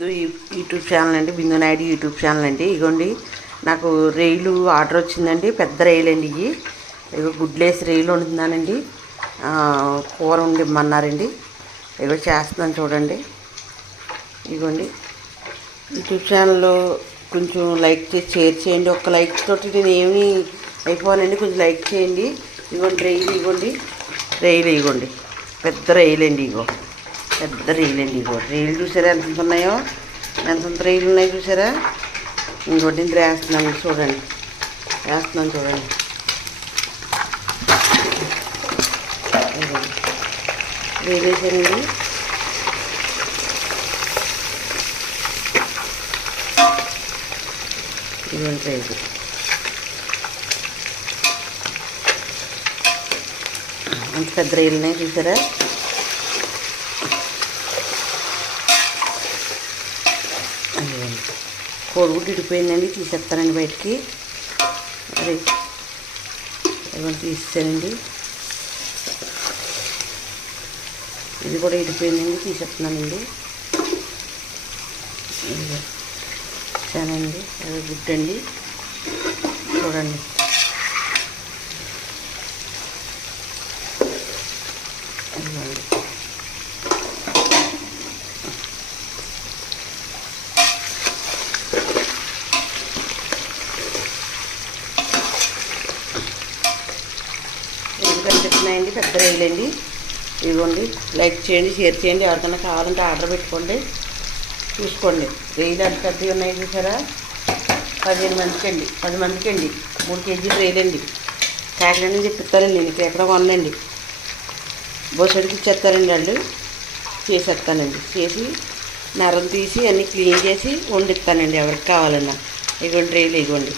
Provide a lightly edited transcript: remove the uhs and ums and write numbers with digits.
YouTube channel అండి, బిందు Naidu YouTube channel అండి. ఇగోండి నాకు రైలు ఆర్డర్ వచ్చిందండి, పెద్ద రైలు అండి. ఇగో గుడ్లేసి రైలు వండుతున్నానండి. కూర వండిమ్మన్నారండి. ఇగో చేస్తున్నాను చూడండి. ఇగోండి యూట్యూబ్ ఛానల్లో కొంచెం లైక్ చేసి షేర్ చేయండి. ఒక్క లైక్ తోటి నేను ఏమీ అయిపోవాలండి, కొంచెం లైక్ చేయండి. ఇగోండి రైలు, ఇగోండి పెద్ద రైలు అండి. పెద్ద రైలు అండి. రైలు చూసారా ఎంత ఉన్నాయో, ఎంత రైలు ఉన్నాయి చూసారా. ఇంకోటి వేస్తున్నాను చూడండి, చూడండి. రైలు వేసానండి. ఇదిగోండి రైలు. అంత పెద్ద రైలు ఉన్నాయి చూసారా. కోడిగుడ్డు ఇడిపోయిందండి, తీసేస్తానండి బయటికి. అది ఇవన్నీ తీసేసానండి. ఇది కూడా ఇడిపోయిందండి, తీసేస్తున్నానండి. చానండి, అది గుడ్డు అండి చూడండి. కనిపిస్తున్నాయండి, పెద్ద రైలు అండి. ఇదిగోండి లైక్ చేయండి, షేర్ చేయండి. ఎవరికైనా కావాలంటే ఆర్డర్ పెట్టుకోండి, చూసుకోండి. రైలు అంత పెద్దవి ఉన్నాయి చూసారా. 10 మందికి అండి 3 కేజీలు రైలు అండి. కాకినాడ నుంచి తెప్పిస్తారండి, నేను ఎక్కడ కొనండి. బోసడికి ఇచ్చేస్తారండి వాళ్ళు. చేసేస్తానండి, చేసి నరం తీసి అన్నీ క్లీన్ చేసి వండిస్తానండి ఎవరికి కావాలన్నా. ఇగోండి రైలు, ఇగోండి.